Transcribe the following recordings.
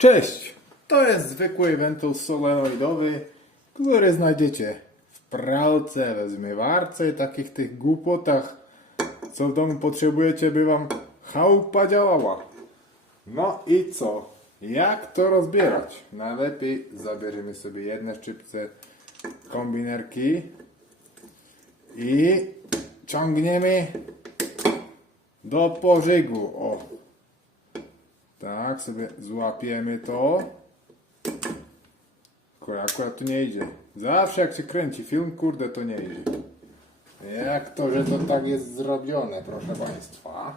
Cześć! To jest zwykły wentyl solenoidowy, który znajdziecie w pralce, w zmywarce takich tych głupotach, co w domu potrzebujecie, by wam chałupa działała. No i co? Jak to rozbierać? Najlepiej zabierzemy sobie jedne szczypce kombinerki i ciągniemy do pożygu. O, tak, sobie złapiemy to. Kurde, akurat tu nie idzie. Zawsze jak się kręci film, kurde, to nie idzie. Jak to, że to tak jest zrobione, proszę Państwa?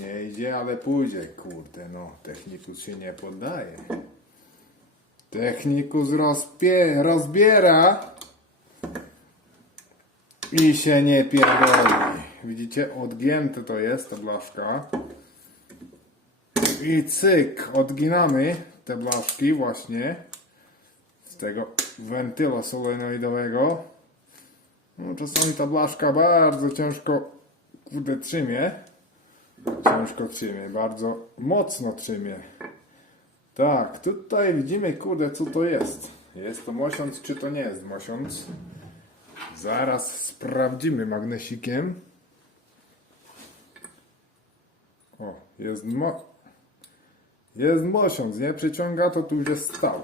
Nie idzie, ale pójdzie, kurde, no. Technikus się nie poddaje. Technikus rozpie, rozbiera i się nie pierdoli. Widzicie, odgięte to jest ta blaszka. I cyk, odginamy te blaszki właśnie z tego wentyla solenoidowego. No, czasami ta blaszka bardzo ciężko kurde trzymie. Ciężko trzymie, bardzo mocno trzymie. Tak, tutaj widzimy, kurde, co to jest. Jest to mosiąc, czy to nie jest mosiąc? Zaraz sprawdzimy magnesikiem. O, jest mo... Jest mosiąc, nie? Przyciąga to tu już jest stał.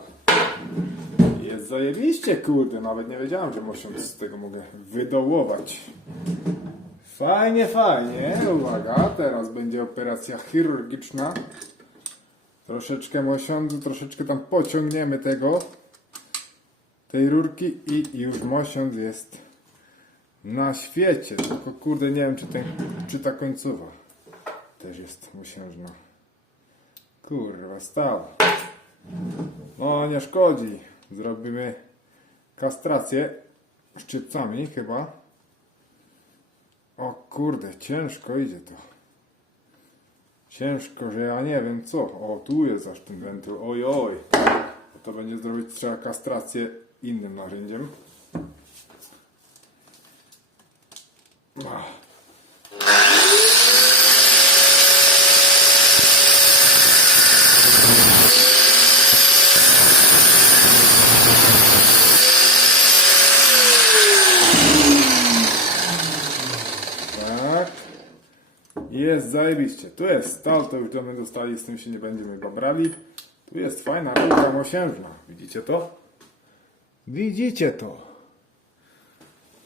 Jest zajebiście, kurde. Nawet nie wiedziałem, że mosiąc z tego mogę wydołować. Fajnie, fajnie. Uwaga, teraz będzie operacja chirurgiczna. Troszeczkę mosiądzu, troszeczkę tam pociągniemy tego. Tej rurki i już mosiądz jest na świecie. Tylko kurde, nie wiem, czy, ten, czy ta końcowa też jest mosiężna. Kurwa, stała. No, nie szkodzi. Zrobimy kastrację szczypcami chyba. O kurde, ciężko idzie to. Ciężko, że ja nie wiem co. O, tu jest aż ten wentyl. Oj, oj. To będzie zrobić trzeba kastrację innym narzędziem. Ach. Tak. Jest zajebiście. Tu jest stal, to już mnie dostali, z tym się nie będziemy babrali. Tu jest fajna rurka mosiężna. Widzicie to? Widzicie to?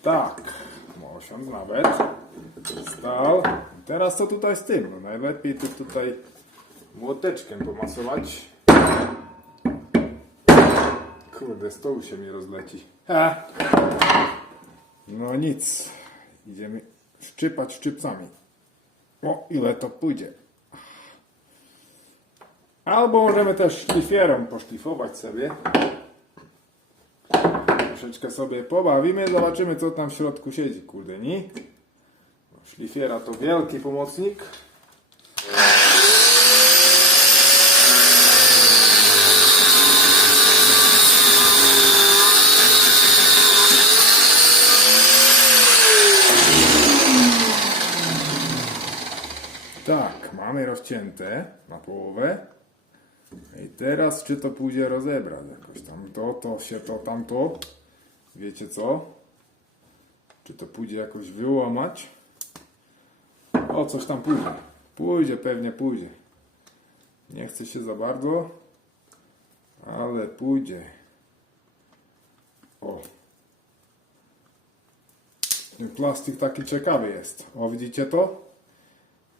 Tak. Mosiąc nawet. Stal. Teraz co tutaj z tym? No najlepiej tu tutaj młoteczkiem pomasować. Kurde, stoł się mi rozleci. Ha. No nic. Idziemy szczypać szczypcami. O, ile to pójdzie. Albo możemy też szlifierą poszlifować sobie. Troszeczkę sobie pobawimy, zobaczymy co tam w środku siedzi, kurde, nie? No, Szlifiera to wielki pomocnik. Mamy rozcięte na połowę. I teraz czy to pójdzie rozebrać jakoś tam to, to się to, tamto. Wiecie co? Czy to pójdzie jakoś wyłamać? O, coś tam pójdzie. Pójdzie, pewnie pójdzie. Nie chce się za bardzo, ale pójdzie. O. Ten plastik taki ciekawy jest. O, widzicie to?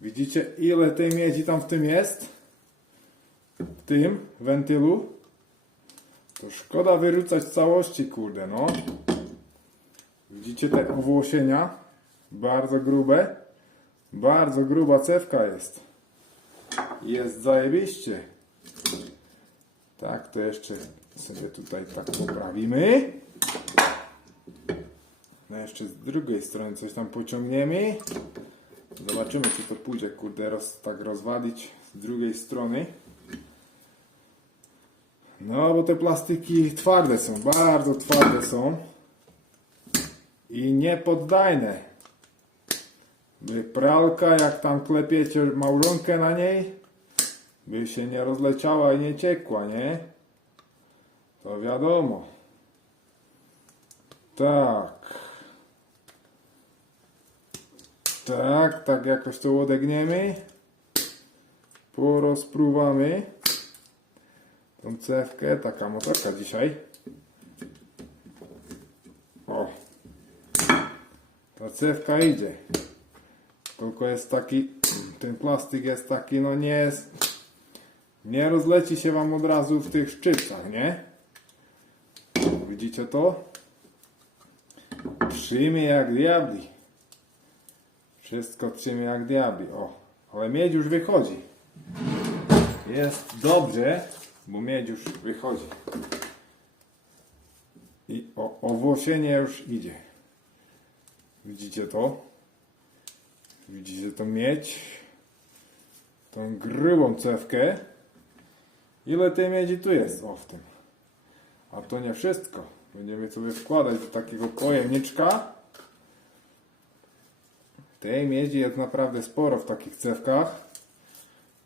Widzicie ile tej miedzi tam w tym jest? W tym wentylu? To szkoda wyrzucać całości, kurde, no. Widzicie te owłosienia? Bardzo grube. Bardzo gruba cewka jest. Jest zajebiście. Tak, to jeszcze sobie tutaj tak poprawimy. No jeszcze z drugiej strony coś tam pociągniemy. Zobaczymy, czy to pójdzie, kurde, roz, tak rozwalić z drugiej strony. No, bo te plastiki twarde są, bardzo twarde są. I niepoddajne. By pralka, jak tam klepiecie małżonkę na niej, by się nie rozleciała i nie ciekła, nie? To wiadomo. Tak. Tak, tak jakoś to odegniemy. Porozpruwamy. Tą cewkę, taka motorka dzisiaj. O. Ta cewka idzie. Tylko jest taki, ten plastik jest taki, no nie jest, nie rozleci się wam od razu w tych szczypcach, nie? Widzicie to? Trzymy jak diabli. Wszystko trzymy jak diabli, o. Ale miedź już wychodzi. Jest dobrze, bo miedź już wychodzi. I o, owłosienie już idzie. Widzicie to? Widzicie tą miedź? Tą grubą cewkę? Ile tej miedzi tu jest? O, w tym. A to nie wszystko. Będziemy sobie wkładać do takiego pojemniczka. Tej miedzi jest naprawdę sporo w takich cewkach.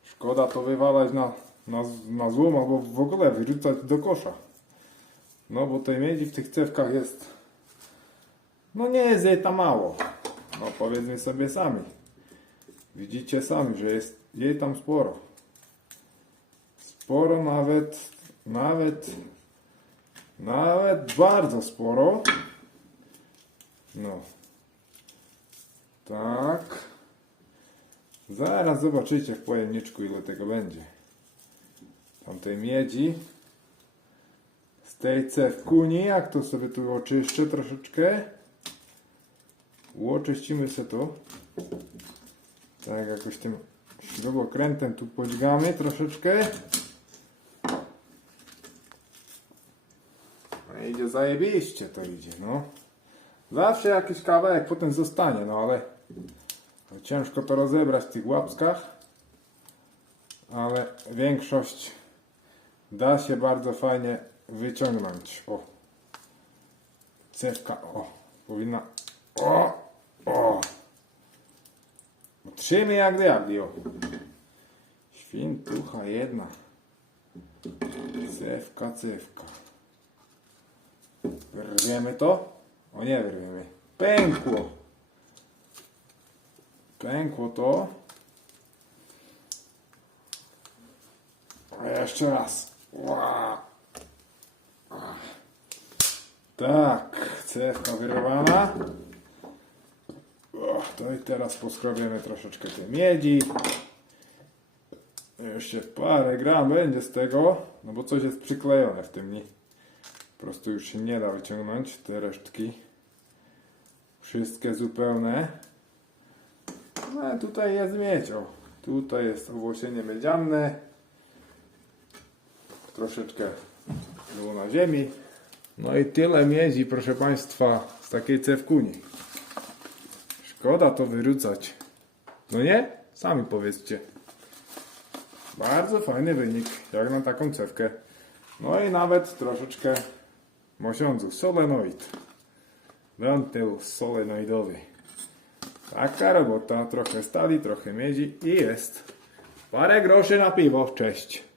Szkoda to wywalać na, na, na złom albo w ogóle wyrzucać do kosza. No bo tej miedzi w tych cewkach jest no nie jest jej tam mało. No powiedzmy sobie sami. Widzicie sami, że jest jej tam sporo. Sporo nawet, nawet, nawet bardzo sporo. No. Tak. Zaraz zobaczycie w pojemniczku ile tego będzie. Tamtej miedzi. Z tej cewkuni, jak to sobie tu oczyszczę troszeczkę. Łoczyścimy sobie to. Tak, jakoś tym śrubokrętem tu podźgamy troszeczkę. No idzie zajebiście to idzie, no. Zawsze jakiś kawałek potem zostanie, no ale ciężko to rozebrać w tych łapskach. Ale większość da się bardzo fajnie wyciągnąć. O. Cewka, o. Powinna o, o. No, Trzymy jak diabli, o. Świntucha jedna. Cewka, cewka. Wyrwiemy to? O nie wyrwiemy. Pękło. Pękło to. A jeszcze raz. Tak, cewka wyrwana. To i teraz poskrobiemy troszeczkę tej miedzi. Jeszcze parę gram będzie z tego, no bo coś jest przyklejone w tym. Nie? Po prostu już się nie da wyciągnąć te resztki. Wszystkie zupełne. No tutaj jest miedź. O, tutaj jest owłosienie miedziane. Troszeczkę było na ziemi. No i tyle miedzi, proszę Państwa, z takiej cewkuni. Szkoda to wyrzucać. No nie? Sami powiedzcie. Bardzo fajny wynik, jak na taką cewkę. No i nawet troszeczkę mosiądzu. Solenoid. Wentyl solenoidowy. Taka robota. Trochę stali, trochę miedzi i jest. Parę groszy na piwo. Cześć.